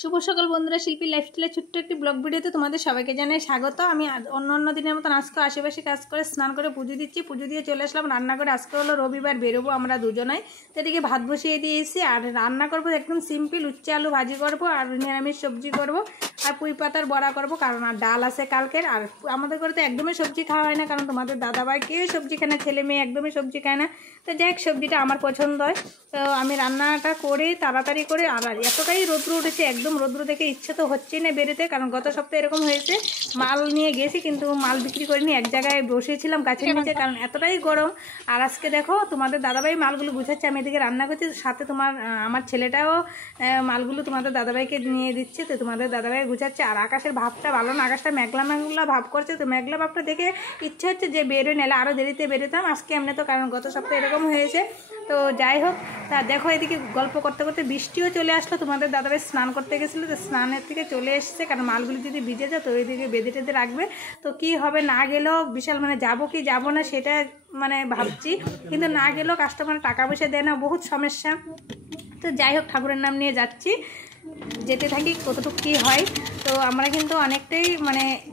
শুভ সকাল বন্ধুরা, শিল্পী লাইফস্টাইলের ছোট্ট একটি ব্লগ ভিডিওতে তোমাদের সবাইকে জানাই স্বাগত। আমি অন্য দিনের মতন আজকে আশেপাশে কাজ করে স্নান করে পুজো দিচ্ছি। পুজো দিয়ে চলে আসলাম রান্না করে। আজকে হলো রবিবার, বেরোবো আমরা দুজনাই। তো এদিকে ভাত বসিয়ে দিয়েছি আর রান্না করবো একদম সিম্পল, উচ্ছে আলু ভাজি করব আর নিরামিষ সবজি করব আর পুঁই পাতার বড়া করব, কারণ আর ডাল আছে কালকের। আর আমাদের ঘরে তো একদমই সবজি খাওয়া হয় না, কারণ তোমাদের দাদাভাই কেউ সবজি খায় না, ছেলে মেয়ে একদমই সবজি খায় না। তো যাই হোক, সবজিটা আমার পছন্দ হয়। তো আমি রান্নাটা করে তাড়াতাড়ি করে, আর এতটাই রৌদ্র উঠেছে, একদম রৌদ্র দেখে ইচ্ছে তো হচ্ছেই না বেরোতে, কারণ গত সপ্তাহে এরকম হয়েছে। মাল নিয়ে গেছি কিন্তু মাল বিক্রি করিনি, এক জায়গায় বসেছিলাম গাছের নিচে, কারণ এতটাই গরম। আর আজকে দেখো তোমাদের দাদাভাই মালগুলো গুছাচ্ছে, আমি এদিকে রান্না করছি, সাথে আমার ছেলেটাও মালগুলো তোমাদের দাদাভাইকে নিয়ে দিচ্ছে। তো তোমাদের দাদাভাই গুছাচ্ছে। আর আকাশের ভাবটা ভালো না, আকাশটা মেঘলা মেঘলা ভাব করছে। তো মেঘলা ভাবটা দেখে ইচ্ছা হচ্ছে যে বেরোয়, নাহলে আরও দেরিতে বেরোতাম আজকে এমনি, তো কারণ গত সপ্তাহে এরকম হয়েছে। তো যাই হোক, তা দেখো এদিকে গল্প করতে করতে বৃষ্টিও চলে আসলো। তোমাদের দাদাভাই স্নান করতে গেছিলো, তো স্নানের থেকে চলে এসছে, কারণ মালগুলি যদি ভিজে যায় তো ওইদিকে বেঁধে টেঁধে রাখবে। তো কি হবে, না গেলেও বিশাল যাবো কি যাবো না সেটা ভাবছি, কিন্তু না গেলেও কাস্টমার টাকা পয়সা দেয় না, বহুত সমস্যা। তো যাই হোক, ঠাকুরের নাম নিয়ে যাচ্ছি, যেতে থাকি কতটুকু কী হয়। তো আমরা কিন্তু অনেকটাই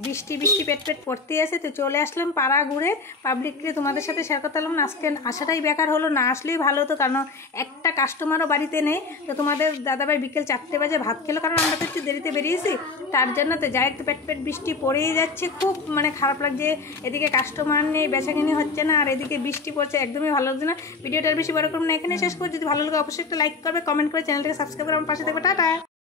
বৃষ্টি পেট পড়তে আসে। তো চলে আসলাম পাড়া ঘুরে, পাবলিককে তোমাদের সাথে শেয়ার করতে পারলাম না। আজকে আসাটাই বেকার হলো, না আসলেই ভালো হতো, কারণ একটা কাস্টমারও বাড়িতে নেই। তো তোমাদের দাদাভাই বিকেল 4টে বাজে ভাত খেলো, কারণ আমরা তো একটু দেরিতে বেরিয়েছি তার জন্য। তো যাই একটু পেট বৃষ্টি পড়েই যাচ্ছে, খুব খারাপ লাগছে। এদিকে কাস্টমার নেই, বেচাকিনি হচ্ছে না, আর এদিকে বৃষ্টি পড়ছে, একদমই ভালো লাগছে না। ভিডিওটার বেশি বড় করুন না, এখানে শেষ করে, যদি ভালো লাগে অবশ্যই একটা লাইক করবে, কমেন্ট করে চ্যানেলটাকে সাবস্ক্রাইব করে আমার পাশে থাকবে। টাটা।